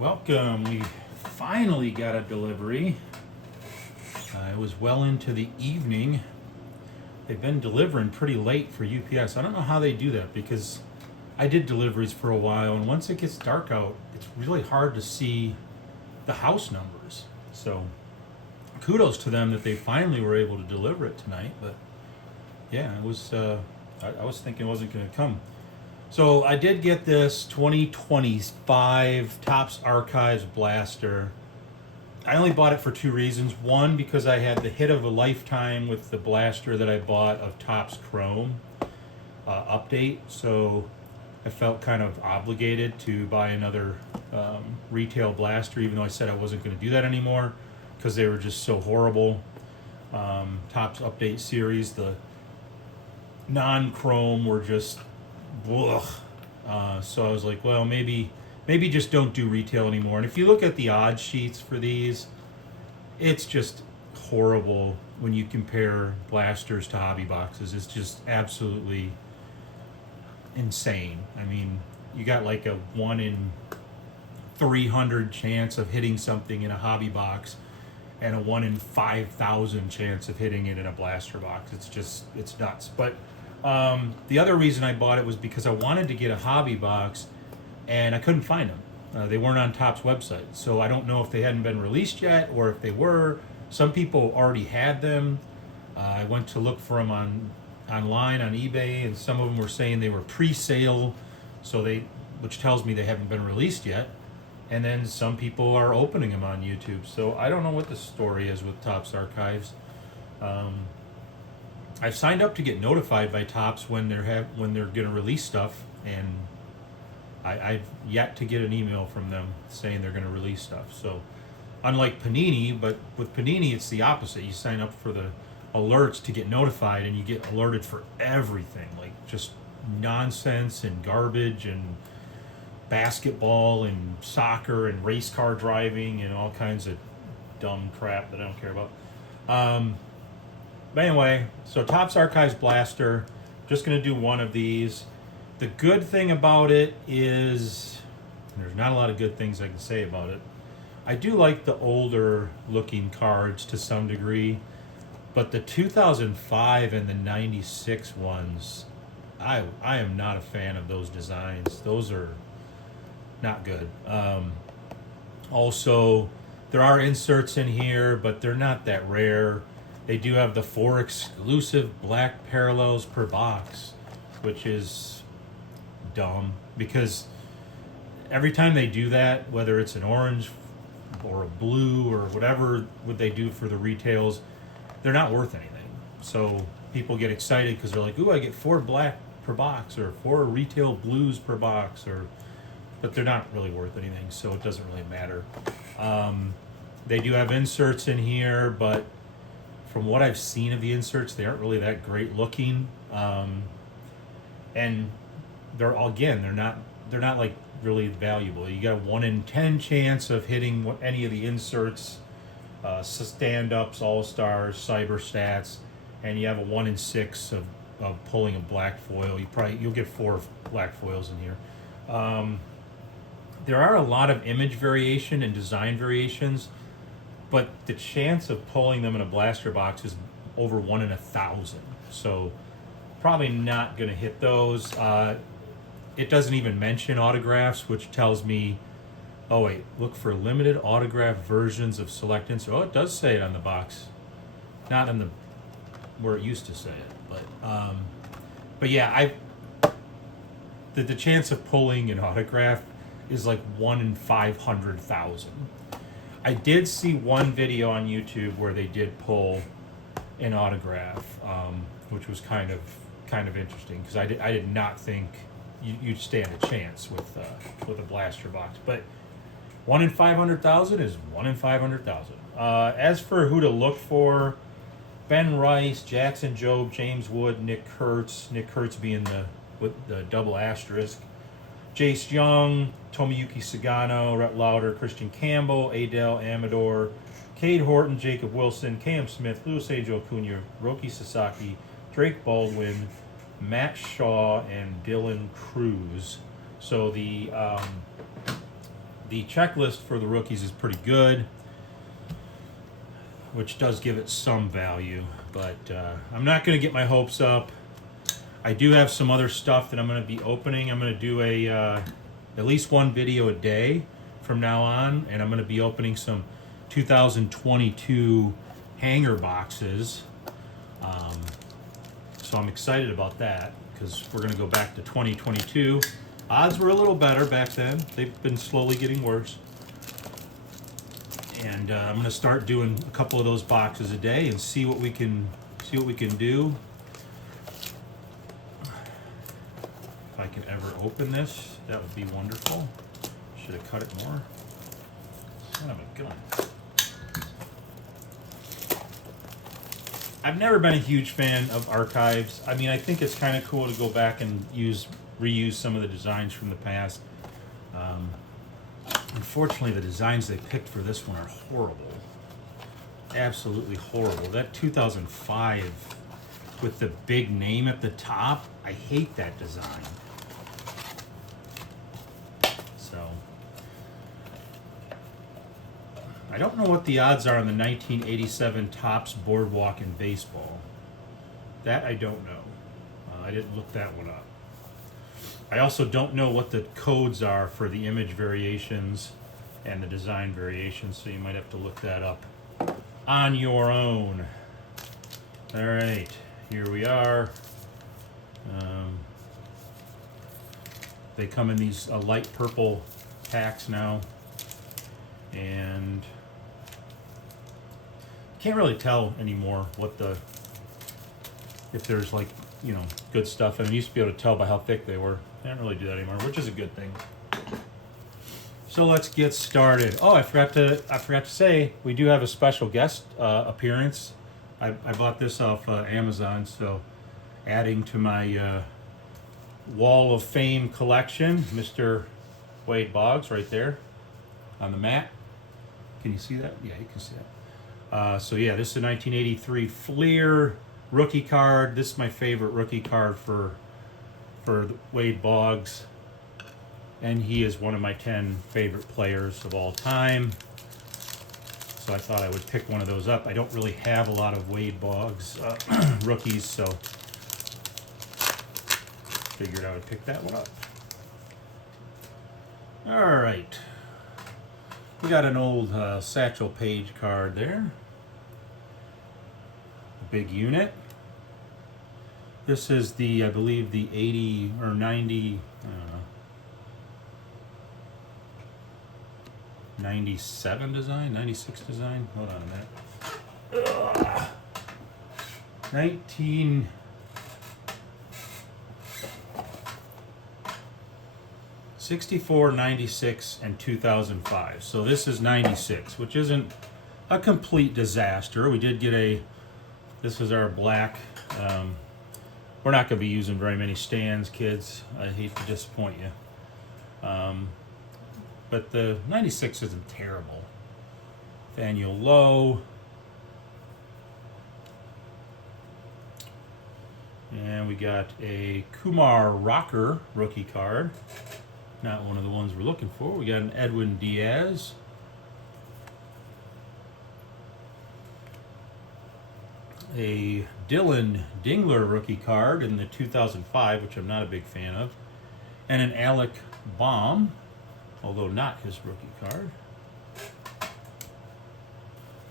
Welcome. We finally got a delivery. It was well into the evening. They've been delivering pretty late for UPS. I don't know how they do that because I did deliveries for a while, and once it gets dark out, it's really hard to see the house numbers. So kudos to them that they finally were able to deliver it tonight. But yeah, it was. I was thinking it wasn't going to come. So I did get this 2025 Topps Archives Blaster. I only bought it for two reasons. One, because I had the hit of a lifetime with the blaster that I bought of Topps Chrome update. So I felt kind of obligated to buy another retail blaster, even though I said I wasn't going to do that anymore because they were just so horrible. Topps update series, the non-chrome were just ugh. So I was like, well, maybe just don't do retail anymore. And if you look at the odds sheets for these, it's just horrible when you compare blasters to hobby boxes. It's just absolutely insane. I mean, you got like a 1 in 300 chance of hitting something in a hobby box and a 1 in 5,000 chance of hitting it in a blaster box. It's nuts. But the other reason I bought it was because I wanted to get a hobby box and I couldn't find them. They weren't on Topps website. So I don't know if they hadn't been released yet or if they were. Some people already had them. I went to look for them online on eBay, and some of them were saying they were pre-sale, which tells me they haven't been released yet. And then some people are opening them on YouTube. So I don't know what the story is with Topps Archives. I've signed up to get notified by Topps when they're going to release stuff, and I've yet to get an email from them saying they're going to release stuff. So unlike Panini, but with Panini it's the opposite. You sign up for the alerts to get notified, and you get alerted for everything, like just nonsense and garbage and basketball and soccer and race car driving and all kinds of dumb crap that I don't care about. But anyway, so Topps Archives Blaster, just going to do one of these. The good thing about it is, there's not a lot of good things I can say about it. I do like the older looking cards to some degree, but the 2005 and the 96 ones, I am not a fan of those designs. Those are not good. Also, there are inserts in here, but they're not that rare. They do have the 4 exclusive black parallels per box, which is dumb because every time they do that, whether it's an orange or a blue or whatever would they do for the retails, they're not worth anything. So people get excited because they're like, ooh, I get 4 black per box or 4 retail blues per box, but they're not really worth anything, so it doesn't really matter. They do have inserts in here, but from what I've seen of the inserts, they aren't really that great looking, and they're not like really valuable. You got a 1 in 10 chance of hitting any of the inserts, stand-ups, all-stars, cyber stats, and you have a 1 in 6 of pulling a black foil. You'll get 4 black foils in here. There are a lot of image variation and design variations, but the chance of pulling them in a blaster box is over 1 in 1,000. So probably not going to hit those. It doesn't even mention autographs, which tells me, oh wait, look for limited autograph versions of select inserts. Oh, it does say it on the box, not in the where it used to say it. But yeah, the chance of pulling an autograph is like 1 in 500,000. I did see one video on YouTube where they did pull an autograph, which was kind of interesting because I did not think you'd stand a chance with a blaster box. But 1 in 500,000 is 1 in 500,000. As for who to look for, Ben Rice, Jackson Jobe, James Wood, Nick Kurtz. Nick Kurtz being with the double asterisk. Jace Young, Tomoyuki Sagano, Rhett Lauder, Christian Campbell, Adele Amador, Cade Horton, Jacob Wilson, Cam Smith, Luis Angel Acuna, Roki Sasaki, Drake Baldwin, Matt Shaw, and Dylan Cruz. So the The checklist for the rookies is pretty good, which does give it some value, but I'm not going to get my hopes up. I do have some other stuff that I'm going to be opening. I'm going to do at least one video a day from now on, and I'm going to be opening some 2022 hanger boxes. So I'm excited about that because we're going to go back to 2022. Odds were a little better back then. They've been slowly getting worse. And I'm going to start doing a couple of those boxes a day and see what we can do. If I can ever open this, that would be wonderful. Should have cut it more. Son of a gun. I've never been a huge fan of archives. I mean, I think it's kind of cool to go back and reuse some of the designs from the past. Unfortunately, the designs they picked for this one are horrible. Absolutely horrible. That 2005 with the big name at the top, I hate that design. So, I don't know what the odds are on the 1987 Topps Boardwalk in baseball. That I don't know. I didn't look that one up. I also don't know what the codes are for the image variations and the design variations, so you might have to look that up on your own. All right, here we are. They come in these light purple packs now, and can't really tell anymore if there's like, good stuff. And I used to be able to tell by how thick they were. I don't really do that anymore, which is a good thing. So let's get started. Oh, I forgot to say, we do have a special guest appearance. I bought this off Amazon, so adding to my Wall of Fame collection, Mr. Wade Boggs right there on the mat. Can you see that? Yeah, you can see that. So yeah, this is a 1983 Fleer rookie card. This is my favorite rookie card for Wade Boggs, and he is one of my 10 favorite players of all time. So I thought I would pick one of those up. I don't really have a lot of Wade Boggs rookies, so figured I would pick that one up. All right, we got an old Satchel Paige card there. Big unit. This is I believe the 80 or 90, I don't know, 97 design, 96 design. Hold on a minute. Ugh. 1964, 96, and 2005. So this is 96, which isn't a complete disaster. We did get this is our black. We're not going to be using very many stands, kids. I hate to disappoint you. But the 96 isn't terrible. Nathaniel Lowe. And we got a Kumar Rocker rookie card. Not one of the ones we're looking for. We got an Edwin Diaz. A Dylan Dingler rookie card in the 2005, which I'm not a big fan of, and an Alec Baum, although not his rookie card.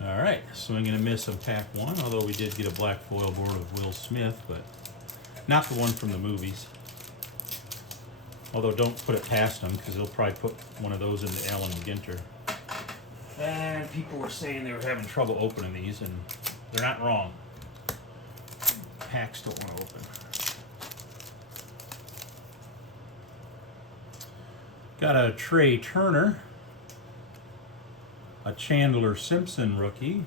All right, swing and a miss on pack one, although we did get a black foil board of Will Smith, but not the one from the movies. Although don't put it past them, because they'll probably put one of those into Alan McGinter. And people were saying they were having trouble opening these, and they're not wrong. Packs don't want to open. Got a Trey Turner, a Chandler Simpson rookie,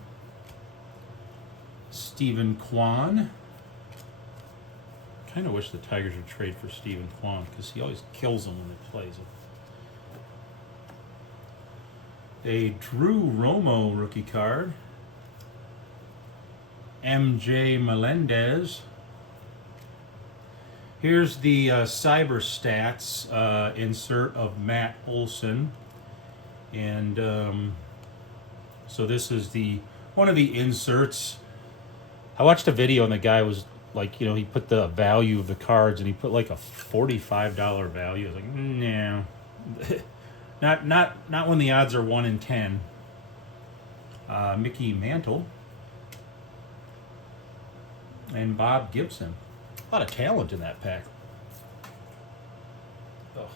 Stephen Kwan. Kind of wish the Tigers would trade for Stephen Kwan because he always kills them when he plays it. A Drew Romo rookie card. MJ Melendez. Here's the Cyber Stats insert of Matt Olson. And so this is one of the inserts. I watched a video and the guy was like, you know, he put the value of the cards and he put like a $45 value. I was like, no, not when the odds are 1 in 10. Mickey Mantle and Bob Gibson. A lot of talent in that pack. Ugh.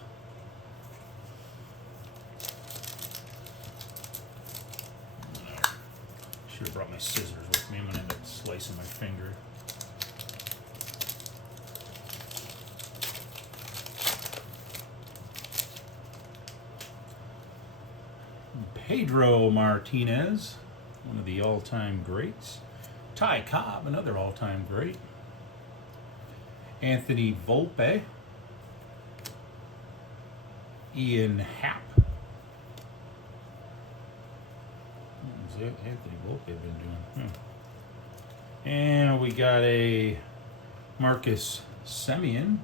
Should have brought my scissors with me. I'm gonna end up slicing my finger. Pedro Martinez, one of the all-time greats. Ty Cobb, another all-time great. Anthony Volpe. Ian Happ. What's Anthony Volpe been doing? And we got a Marcus Semien,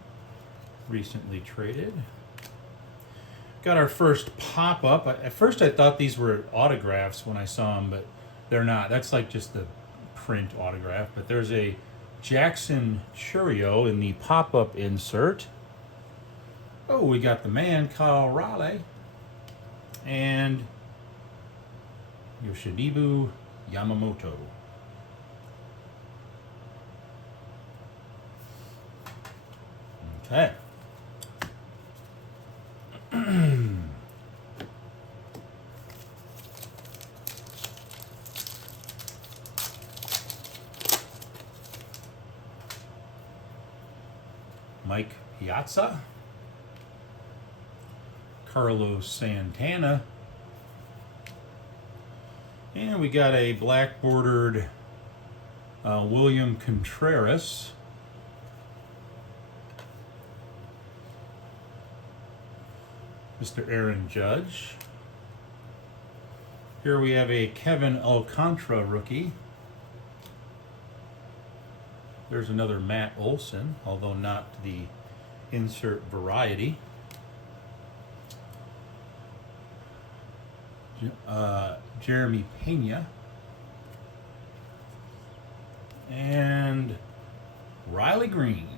recently traded. Got our first pop-up. At first I thought these were autographs when I saw them, but they're not. That's like just the print autograph. But there's a Jackson Churio in the pop-up insert. Oh, we got the man, Kyle Raleigh. And Yoshinobu Yamamoto. Okay. Mike Piazza, Carlos Santana, and we got a black bordered William Contreras. Mr. Aaron Judge. Here we have a Kevin Alcantara rookie. There's another Matt Olson, although not the insert variety. Jeremy Pena. And Riley Green.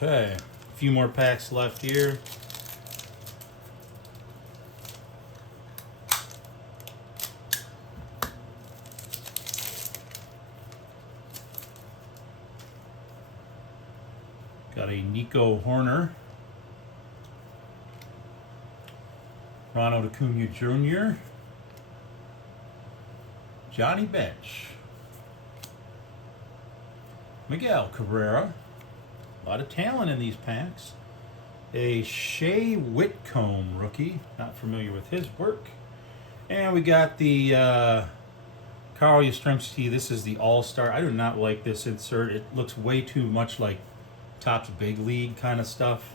Okay, a few more packs left here. Got a Nico Horner, Ronald Acuna Jr., Johnny Bench, Miguel Cabrera. A lot of talent in these packs. A Shea Whitcomb rookie. Not familiar with his work. And we got the Carl Yastrzemski. This is the All-Star. I do not like this insert. It looks way too much like Topps Big League kind of stuff,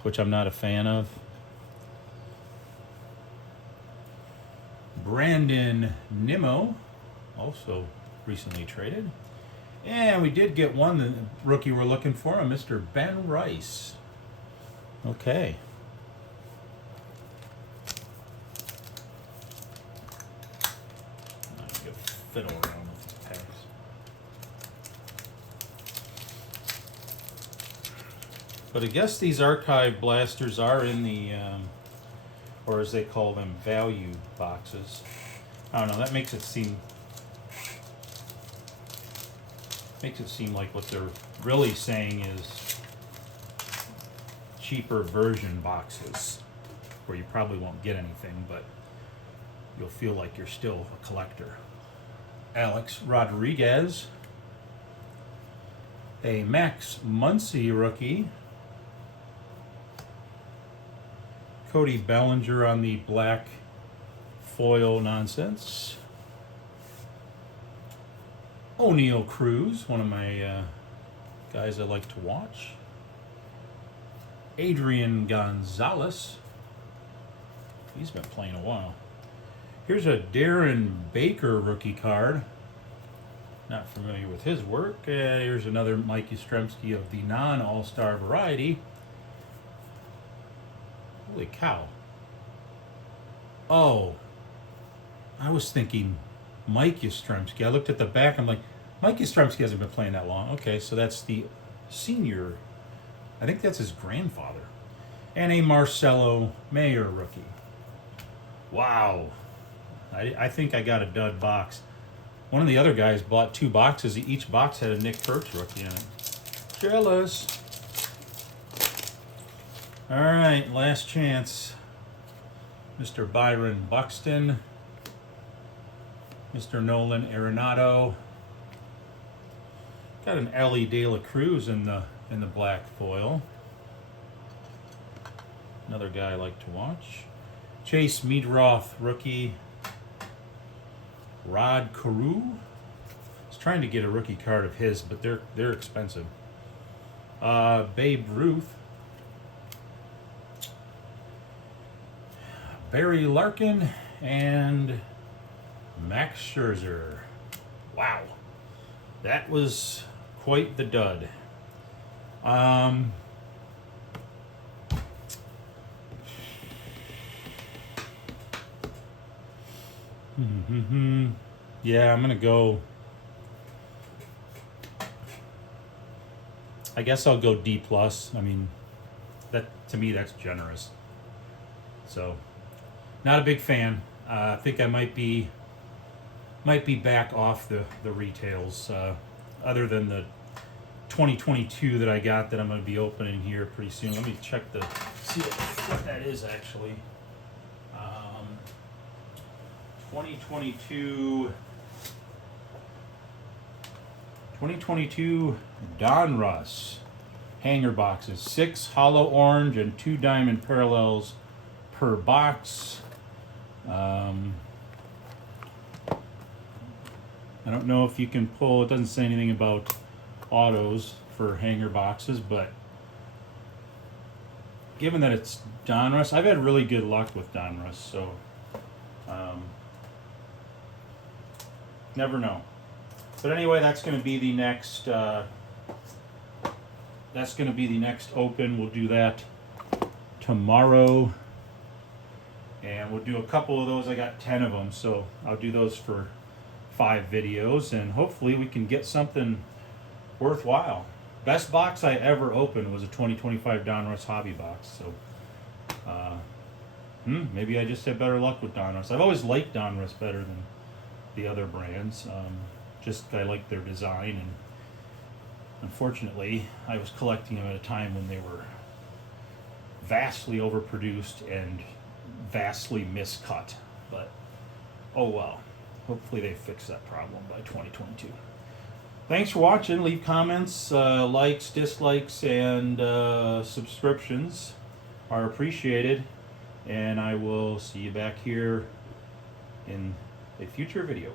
which I'm not a fan of. Brandon Nimmo, also recently traded. And we did get one, the rookie we're looking for, a Mr. Ben Rice. Okay. I'm going to fiddle around with the packs. But I guess these archive blasters are in the, or as they call them, value boxes. I don't know, that makes it seem like what they're really saying is cheaper version boxes where you probably won't get anything, but you'll feel like you're still a collector. Alex Rodriguez, a Max Muncy rookie, Cody Bellinger on the black foil nonsense. O'Neal Cruz, one of my guys I like to watch. Adrian Gonzalez. He's been playing a while. Here's a Darren Baker rookie card. Not familiar with his work. Here's another Mike Yastrzemski of the non-all-star variety. Holy cow. Oh, I was thinking Mike Yastrzemski. I looked at the back. I'm like, Mike Yastrzemski hasn't been playing that long. Okay, so that's the senior. I think that's his grandfather. And a Marcelo Mayer rookie. Wow. I think I got a dud box. One of the other guys bought 2 boxes. Each box had a Nick Perks rookie in it. Jealous. All right, last chance. Mr. Byron Buxton. Mr. Nolan Arenado. Got an Ellie De La Cruz in the black foil. Another guy I like to watch. Chase Meadroth rookie. Rod Carew. I was trying to get a rookie card of his, but they're expensive. Babe Ruth. Barry Larkin and Max Scherzer. Wow. That was quite the dud. Yeah, I'm gonna go. I guess I'll go D plus. I mean, that to me that's generous. So, not a big fan. I think I might be back off the retails. Other than the 2022 that I got that I'm going to be opening here pretty soon. Let me check see what that is actually. 2022 Donruss hanger boxes, 6 hollow orange and 2 diamond parallels per box. I don't know if you can pull, it doesn't say anything about autos for hanger boxes, but given that it's Donruss, I've had really good luck with Donruss, so never know. But anyway, that's going to be the next. That's going to be the next open. We'll do that tomorrow, and we'll do a couple of those. I got 10 of them, so I'll do those for 5 videos, and hopefully we can get something worthwhile. Best box I ever opened was a 2025 Donruss hobby box. So maybe I just had better luck with Donruss. I've always liked Donruss better than the other brands. Just I like their design, and unfortunately I was collecting them at a time when they were vastly overproduced and vastly miscut. But oh well. Hopefully they fix that problem by 2022. Thanks for watching. Leave comments, likes, dislikes, and subscriptions are appreciated. And I will see you back here in a future video.